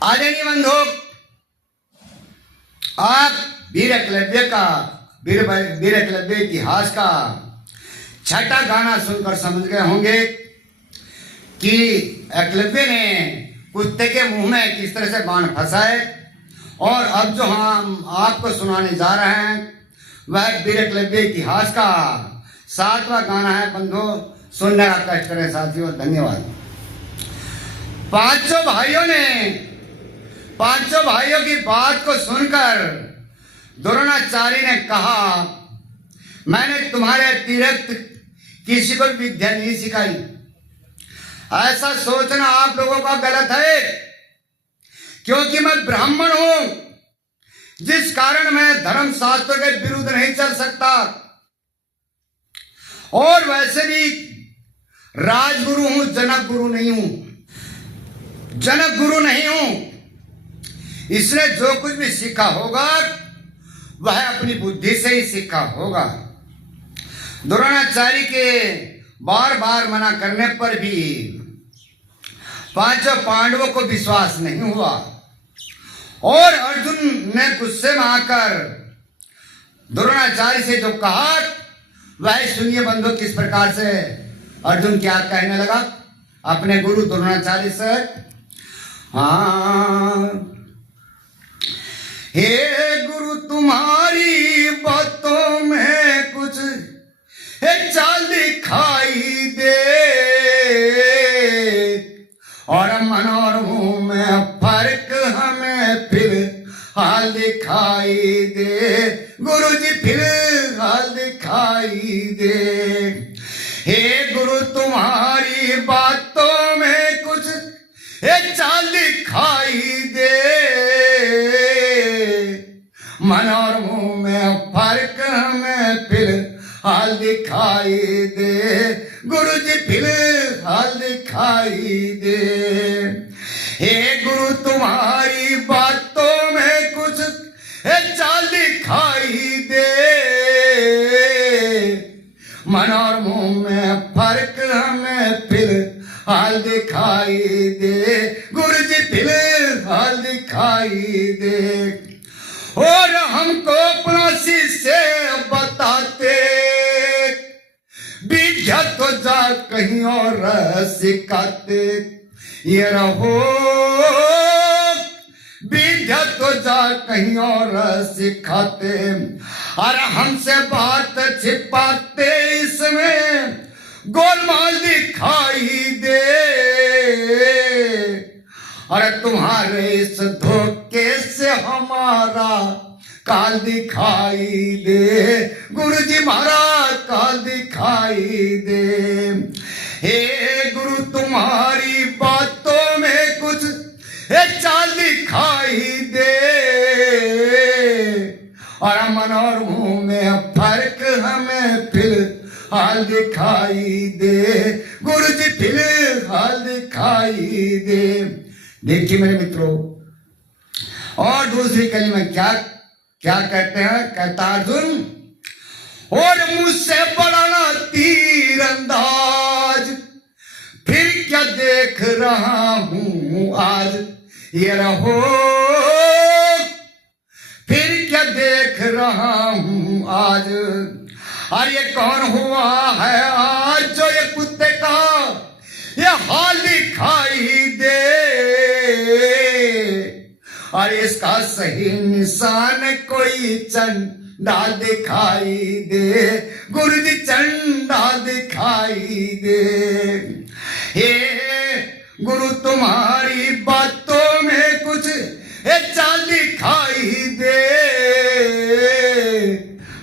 आदरणीय बंधु, आप वीर एकलव्य इतिहास का छठा गाना सुनकर समझ गए होंगे कि एकलव्य ने कुत्ते के मुंह में किस तरह से बाण फंसाए। और अब जो हम आपको सुनाने जा रहे हैं वह वीर एकलव्य इतिहास का 7वां गाना है। बंधु, सुनने का कष्ट करें साथियों। धन्यवाद। पांचों भाइयों की बात को सुनकर द्रोणाचार्य ने कहा, मैंने तुम्हारे अतिरिक्त किसी को विद्या नहीं सिखाई। ऐसा सोचना आप लोगों का गलत है, क्योंकि मैं ब्राह्मण हूं, जिस कारण मैं धर्म शास्त्र के विरुद्ध नहीं चल सकता। और वैसे भी राजगुरु हूं, जनक गुरु नहीं हूं। इसने जो कुछ भी सीखा होगा वह अपनी बुद्धि से ही सीखा होगा। द्रोणाचार्य के बार बार मना करने पर भी पांचों पांडवों को विश्वास नहीं हुआ और अर्जुन ने गुस्से में आकर द्रोणाचार्य से जो कहा वह सुनिए बंधु। किस प्रकार से अर्जुन क्या कहने लगा अपने गुरु द्रोणाचार्य से। हाँ, हे गुरु तुम्हारी बातों में कुछ चाल दिखाई दे, और मन और मुंह में फर्क हमें फिर हाल दिखाई दे। गुरु जी फिर हाल दिखाई दे। हे गुरु तुम्हारी बातों में कुछ चाल दिखाई दे, मन और मुंह में फर्क हमें फिर हाल दिखाई दे। गुरु जी फिर हाल दिखाई दे। हे गुरु तुम्हारी बातों में कुछ चाल दिखाई दे, मन और मुंह में फर्क हमें फिर हाल दिखाई दे। गुरु जी फिर हाल दिखाई दे। और हमको अपना शिष्य बताते, विद्या तो जा कहीं और सिखाते। ये रहो विद्या तो जा कहीं और सिखाते, और हमसे बात छिपाते, इसमें गोलमाल दिखाई दे। अरे तुम्हारे इस धोखे से हमारा काल दिखाई दे। गुरु जी महाराज काल दिखाई दे। हे गुरु तुम्हारी बातों में कुछ चाल दिखाई दे, और मन और मुंह में फर्क हमें फिर हाल दिखाई दे। गुरु जी फिर हाल दिखाई दे। देखिए मेरे मित्रों, और दूसरी कली में क्या कहते हैं, कहता अर्जुन, और मुझसे बड़ा ना तीरंदाज फिर क्या देख रहा हूं आज। ये रहो फिर क्या देख रहा हूं आज। और ये कौन हुआ है आज जो ये कुत्ते का ये हाल दिखाई दे, और इसका सही निशान कोई चंडा दिखाई दे। गुरु जी चंडा दिखाई दे। हे गुरु तुम्हारी बातों में कुछ चाल दिखाई दे,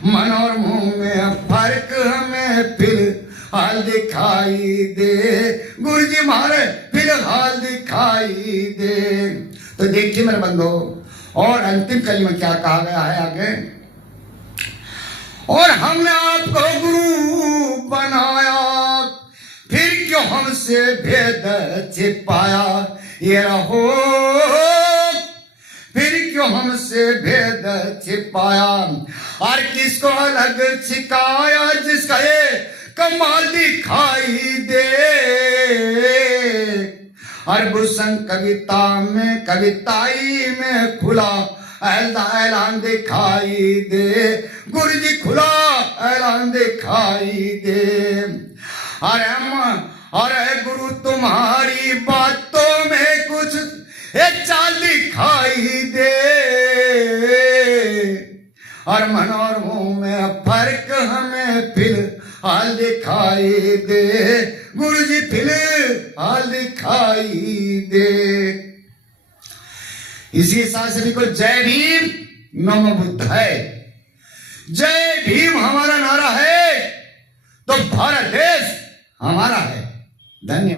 मन और मुंह में फर्क हमें फिर हाल दिखाई दे। गुरु जी मारे फिर हाल दिखाई दे। तो देखिए मेरे बंधो, और अंतिम कली में क्या कहा गया है आगे, और हमने आपको गुरु बनाया, फिर क्यों हमसे भेद छिपाया। ये रहो फिर क्यों हमसे भेद छिपाया, और किसको अलग सिखाया जिसका ये कमाल दिखाई दे। और भूषण कविता में कविताई में खुला ऐलान दिखाई दे, गुरु जी खुला ऐलान दिखाई दे। अरे गुरु तुम्हारी बातों में कुछ एक चाल दिखाई दे, और मन और मुंह में फर्क हमें फिलहाल दिखाई दे, गुरु जी फिलहाल दिखाई दे। इसी हिसाब से को जय भीम नमो बुद्धाय। जय भीम हमारा नारा है तो भारत देश हमारा है। धन्यवाद।